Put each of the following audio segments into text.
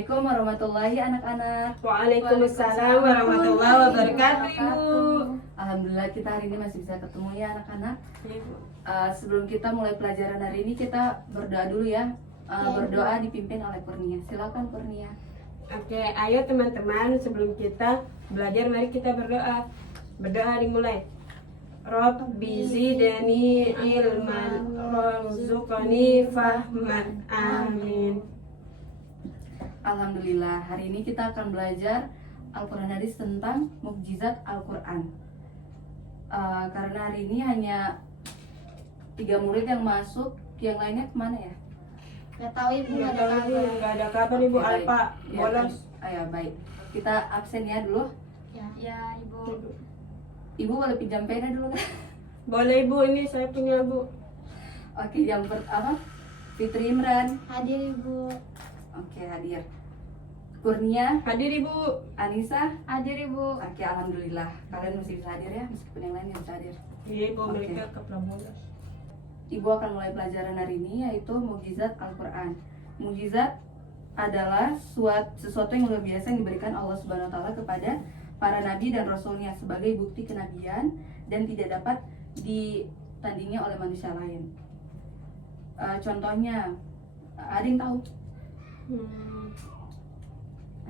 Assalamualaikum warahmatullahi anak-anak. Waalaikumsalam warahmatullahi wabarakatuh, Ibu. Alhamdulillah kita hari ini masih bisa ketemu ya anak-anak. Ibu. Sebelum kita mulai pelajaran hari ini kita berdoa dulu ya. Berdoa dipimpin oleh Kurnia. Silakan Kurnia. Oke, ayo teman-teman, sebelum kita belajar mari kita berdoa. Berdoa dimulai. Rabbi zidni ilman warzuqni fahman. Amin. Alhamdulillah, hari ini kita akan belajar Al-Quran Hadis tentang mukjizat Al-Quran. Karena hari ini hanya 3 murid yang masuk, yang lainnya kemana ya? Gak tahu Ibu, Nggak gak tahu, ada Ibu, kabar. nggak ada kabar, Ibu. Oke, baik. Alpa Ya, bolos. ya baik. Kita absen ya dulu. Ya Ibu. Ibu boleh pinjam pena dulu kan? Boleh, Ibu, ini saya punya, Bu. Oke, yang pertama Fitri Imran. Hadir Ibu. Oke, hadir. Kurnia, Hadir, Ibu. Anissa. Hadir Ibu. Oke, alhamdulillah. Kalian masih bisa hadir ya, meskipun yang lain yang bisa hadir. Iya, Ibu, Oke. mereka ke Prabowo. Ibu akan mulai pelajaran hari ini yaitu mukjizat Al-Quran. Mukjizat adalah sesuatu yang luar biasa yang diberikan Allah Subhanahu wa taala kepada para nabi dan rasulnya sebagai bukti kenabian dan tidak dapat ditandingi oleh manusia lain. Contohnya, ada yang tahu?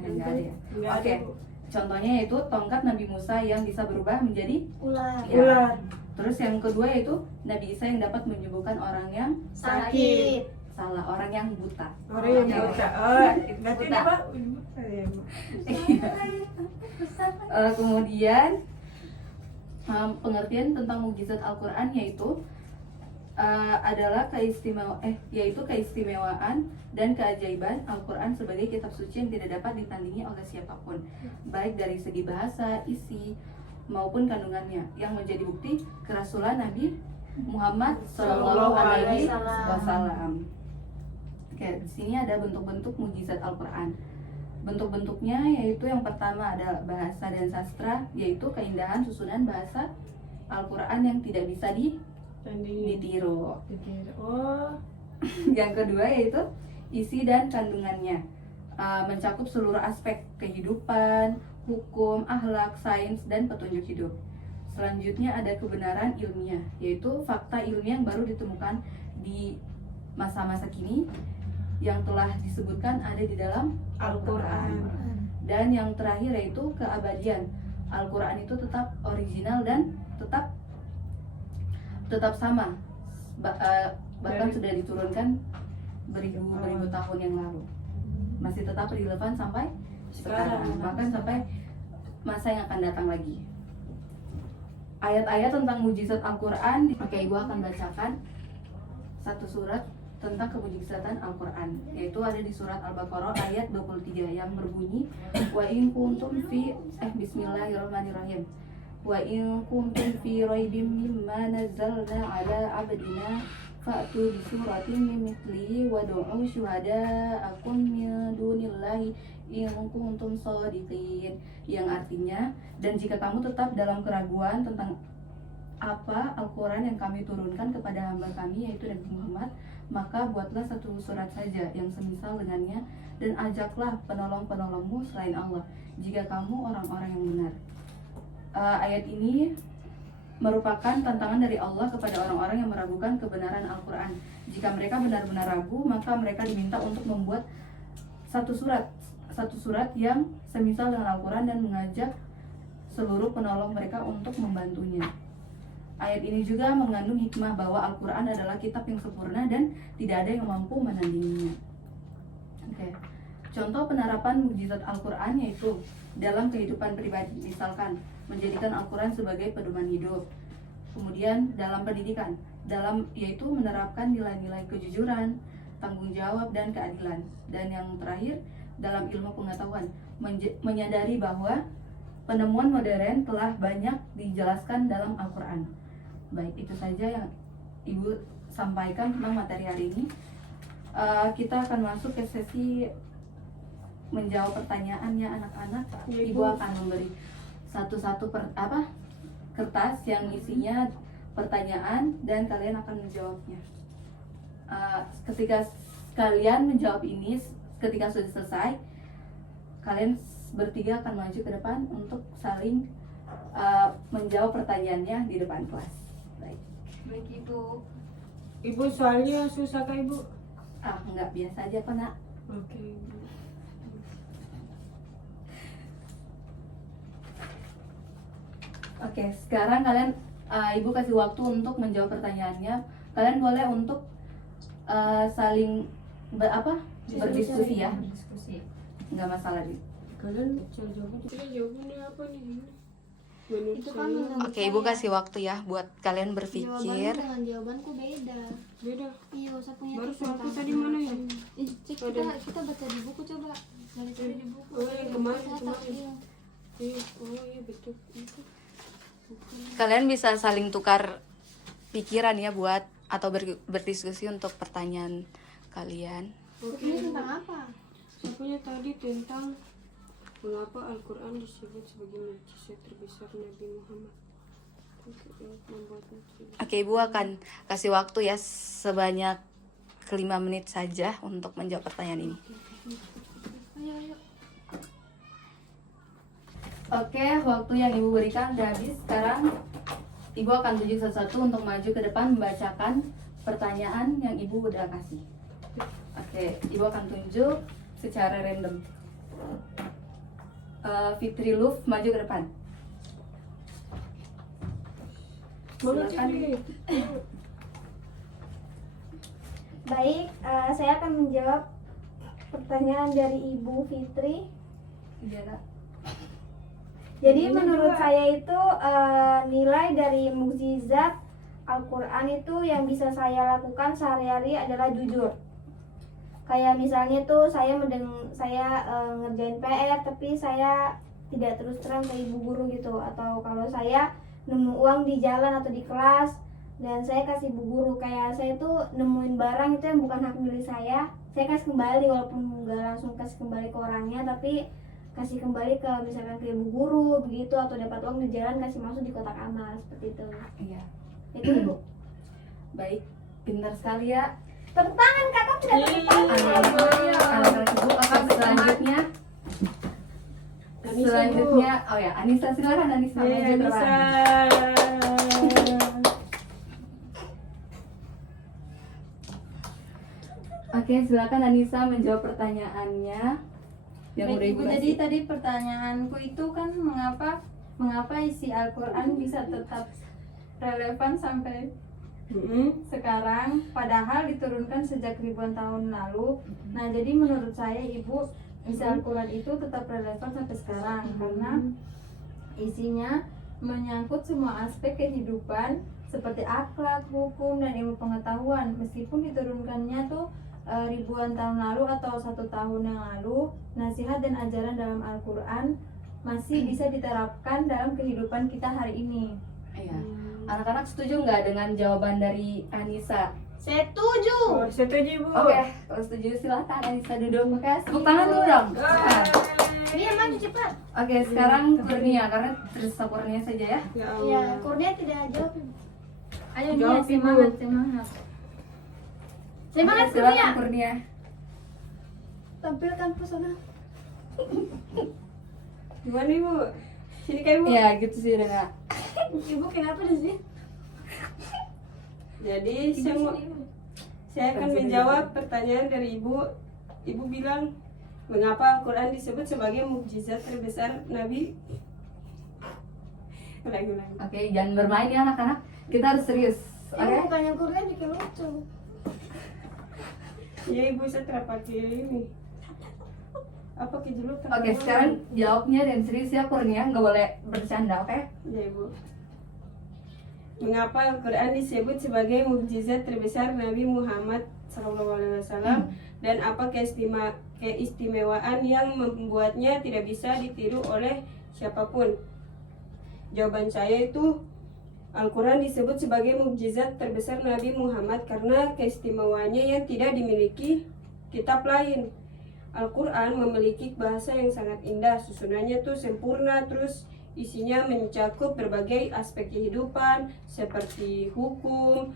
Nggak ada ya? Nggak ada, Oke. Bu. Contohnya yaitu tongkat Nabi Musa yang bisa berubah menjadi Ular. Ya. Ular. Terus yang kedua yaitu Nabi Isa yang dapat menyembuhkan orang yang Sakit. salah, orang yang buta. Orang yang Ya. buta. Oh, berarti Buta. ini, Pak. Buta ya, Bu. Kemudian pengertian tentang mukjizat Al-Quran adalah yaitu keistimewaan dan keajaiban Al-Quran sebagai kitab suci yang tidak dapat ditandingi oleh siapapun, baik dari segi bahasa, isi maupun kandungannya, yang menjadi bukti kerasulan Nabi Muhammad Shallallahu Alaihi Wasallam. Oke, di sini ada bentuk-bentuk mukjizat Al-Quran. Bentuk-bentuknya yaitu yang pertama ada bahasa dan sastra, yaitu keindahan susunan bahasa Al-Quran yang tidak bisa Tanding. ditiru. Oh, Yang kedua yaitu isi dan kandungannya, mencakup seluruh aspek kehidupan, hukum, akhlak, sains, dan petunjuk hidup. Selanjutnya ada kebenaran ilmiah, yaitu fakta ilmiah yang baru ditemukan di masa-masa kini yang telah disebutkan ada di dalam Al-Quran. Dan yang terakhir yaitu keabadian. Al-Quran itu tetap original dan tetap sama, bahkan sudah diturunkan beribu-ribu tahun yang lalu, masih tetap relevan sampai sekarang, bahkan sampai masa yang akan datang lagi. Ayat-ayat tentang mujizat Al-Quran. Oke, Ibu akan bacakan satu surat tentang kemujizatan Al-Quran, yaitu ada di surat Al-Baqarah ayat 23 yang berbunyi wa in kuntum fi bismillahirrahmanirrahim wa in kuntum fi raibim mimma nazzalna ala abdina fa'tu bi suratin min mithlihi wa du'u syuhada'akum min dunillahi in kuntum shadiqin, yang artinya, dan jika kamu tetap dalam keraguan tentang apa Al-Quran yang kami turunkan kepada hamba kami yaitu Nabi Muhammad, maka buatlah satu surat saja yang semisal dengannya dan ajaklah penolong-penolongmu selain Allah jika kamu orang-orang yang benar. Ayat ini merupakan tantangan dari Allah kepada orang-orang yang meragukan kebenaran Al-Quran. Jika mereka benar-benar ragu, maka mereka diminta untuk membuat satu surat yang semisal dengan Al-Quran dan mengajak seluruh penolong mereka untuk membantunya. Ayat ini juga mengandung hikmah bahwa Al-Quran adalah kitab yang sempurna dan tidak ada yang mampu menandinginya. Oke. Contoh penerapan mukjizat Al-Quran yaitu dalam kehidupan pribadi, misalkan menjadikan Al-Quran sebagai pedoman hidup. Kemudian dalam pendidikan, yaitu menerapkan nilai-nilai kejujuran, tanggung jawab, dan keadilan. Dan yang terakhir, dalam ilmu pengetahuan, menyadari bahwa penemuan modern telah banyak dijelaskan dalam Al-Quran. Baik, itu saja yang Ibu sampaikan tentang materi hari ini. Kita akan masuk ke sesi menjawab pertanyaannya anak-anak. Ya, Ibu Ibu. akan memberi satu-satu kertas yang isinya pertanyaan dan kalian akan menjawabnya. Ketika kalian menjawab ini, ketika sudah selesai, kalian bertiga akan maju ke depan untuk saling menjawab pertanyaannya di depan kelas. Baik. Baik Ibu. Ibu soalnya susah kah Ibu? Enggak, biasa aja Pak Nak. Oke Ibu. Oke, sekarang kalian Ibu kasih waktu untuk menjawab pertanyaannya. Kalian boleh untuk saling berdiskusi ya. Diskusi. Nggak masalah di. Kalian cara jawabannya apa nih? Menurut Itu kan saya menurut Oke, Ibu kasih waktu ya buat kalian berpikir. Jawabannya dengan jawabanku beda. beda. Iya, saya punya Baru tuh soalku tentang tadi mana ya? kita baca di buku coba. Cari di buku. Oh, yang kemarin, Saya kemarin. iya. Oh iya betul. Itu. Kalian bisa saling tukar pikiran ya buat atau berdiskusi untuk pertanyaan kalian. Oke. Ini tentang apa? Saya punya tadi tentang mengapa Al-Quran disebut sebagai mukjizat terbesar Nabi Muhammad. Oke, yang membuatnya terjadi. Oke, Ibu akan kasih waktu ya sebanyak 5 menit saja untuk menjawab pertanyaan ini. Ayo. Oke, waktu yang Ibu berikan sudah habis. Sekarang Ibu akan tunjuk sesuatu untuk maju ke depan membacakan pertanyaan yang Ibu udah kasih. Oke, Ibu akan tunjuk secara random. Fitri Luf, maju ke depan. Mana Silakan. Fitri? Baik, saya akan menjawab pertanyaan dari Ibu Fitri. Iya, Kak. Jadi Ini menurut juga. saya itu nilai dari mukjizat Al-Quran itu yang bisa saya lakukan sehari-hari adalah jujur. Kayak misalnya tuh saya ngerjain PR tapi saya tidak terus terang ke ibu guru gitu, atau kalau saya nemu uang di jalan atau di kelas dan saya kasih ibu guru, kayak saya tuh nemuin barang itu yang bukan hak milik saya kasih kembali, walaupun nggak langsung kasih kembali ke orangnya tapi kasih kembali ke misalkan ke ibu guru begitu, atau dapat uang di jalan kasih masuk di kotak amal seperti itu. Iya. Itu Ibu. Baik, pintar sekali ya. Tepuk tangan, kakak tidak tepuk tangan. Anak-anak Ibu, oke, selanjutnya. Anissa, Selanjutnya, oh ya, Anissa, silakan Anissa maju ke Anissa. depan. Oke, silakan Anissa menjawab pertanyaannya yang Baik, udah Ibu Ibu, kasih. jadi tadi pertanyaanku itu kan mengapa isi Al-Quran bisa tetap relevan sampai sekarang padahal diturunkan sejak ribuan tahun lalu. Nah, jadi menurut saya Ibu, isi Al-Quran itu tetap relevan sampai sekarang karena isinya menyangkut semua aspek kehidupan seperti akhlak, hukum, dan ilmu pengetahuan. Meskipun diturunkannya tuh ribuan tahun lalu atau 1 tahun yang lalu, nasihat dan ajaran dalam Al-Quran masih bisa diterapkan dalam kehidupan kita hari ini. Iya. Anak-anak setuju nggak dengan jawaban dari Anissa? Setuju. Oh, setuju Ibu. Oke, kalau setuju silakan Anissa duduk. Tepuk tangan dulu dong. Nah, Iya, maju cepat. Oke, sekarang Kurnia karena terus Kurnia saja ya. Ya Ya, Allah. Kurnia tidak jawab. Ibu. Ayo Jawab, Nia, Ibu. semangat. Semangat Oke, silakan Kurnia. Kurnia. Tampilkan pesona. Gimana Ibu? Sini Kak Ibu. Iya, gitu sih Rena. Ibu kenapa di sini? Jadi saya akan menjawab pertanyaan dari Ibu. Ibu bilang mengapa Al-Quran disebut sebagai mukjizat terbesar Nabi. Ulangi. Oke, jangan bermain ya anak-anak. Kita harus serius. Oke. Ibu bukannya Kurnia bikin lucu. Ya Ibu, saya terpakai ini. Apa kejulukan? Oke, sekarang jawabnya dan serius ya Kurnia, nggak boleh bercanda, oke? Ya Ibu. Mengapa Al-Quran disebut sebagai mukjizat terbesar Nabi Muhammad SAW dan apa keistimewaan yang membuatnya tidak bisa ditiru oleh siapapun? Jawaban saya itu Al-Quran disebut sebagai mukjizat terbesar Nabi Muhammad karena keistimewaannya yang tidak dimiliki kitab lain. Al-Quran memiliki bahasa yang sangat indah, susunannya tuh sempurna, terus isinya mencakup berbagai aspek kehidupan seperti hukum,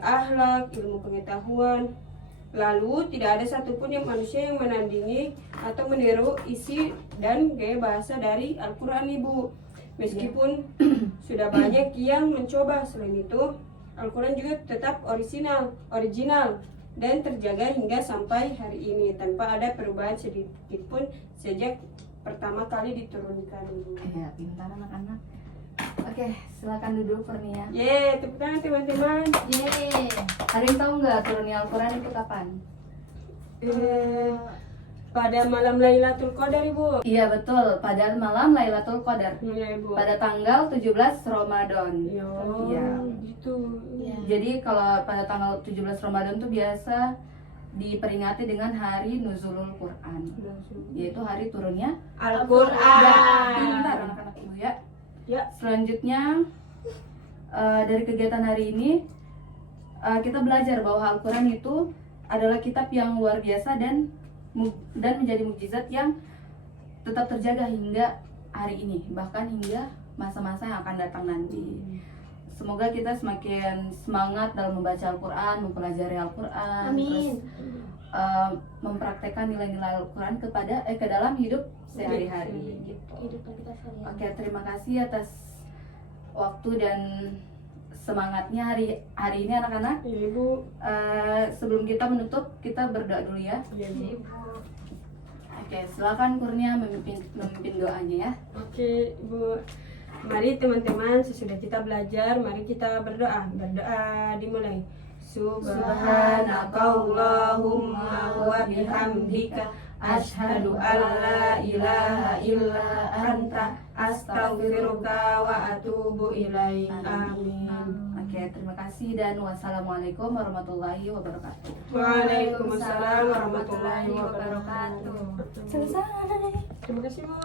akhlak, ilmu pengetahuan, Lalu tidak ada satupun yang manusia yang menandingi atau meniru isi dan gaya bahasa dari Al-Quran, Ibu. Meskipun sudah banyak yang mencoba, selain itu Al-Quran juga tetap original dan terjaga hingga sampai hari ini tanpa ada perubahan sedikit pun sejak pertama kali diturunkan, Ibu. Ya, pintar anak-anak. Oke, silakan duduk Kurnia. Yeay, tepuk tangan teman-teman. Yeay. Ada yang tahu nggak turunnya Al-Quran itu kapan? Pada malam Lailatul Qadar, Ibu. Iya betul, pada malam Lailatul Qadar. Iya, Ibu. Pada tanggal 17 Ramadan. Iya. Gitu. Jadi kalau pada tanggal 17 Ramadan tuh biasa diperingati dengan hari Nuzulul Quran, yaitu hari turunnya Al-Quran. Pintar anak-anak Ibu ya. Ya. Selanjutnya dari kegiatan hari ini kita belajar bahwa Al-Quran itu adalah kitab yang luar biasa dan menjadi mukjizat yang tetap terjaga hingga hari ini, bahkan hingga masa-masa yang akan datang nanti. Semoga kita semakin semangat dalam membaca Al-Quran, mempelajari Al-Quran, terus mempraktekkan nilai-nilai Al-Quran ke dalam hidup sehari-hari gitu. Oke, terima kasih atas waktu dan semangatnya hari ini anak-anak. Ibu. Sebelum kita menutup, kita berdoa dulu ya. Iya, Ibu. Oke, silakan Kurnia memimpin doanya ya. Oke, Ibu. Mari teman-teman, sesudah kita belajar, mari kita berdoa. Berdoa dimulai. Subhanakallahumma wa bihamdika asyhadu an la ilaha illa anta astaghfiruka wa atubu ilaik. Amin. Oke, terima kasih dan wassalamualaikum warahmatullahi wabarakatuh. Waalaikumsalam warahmatullahi wabarakatuh. Selesai. Terima kasih, Bu.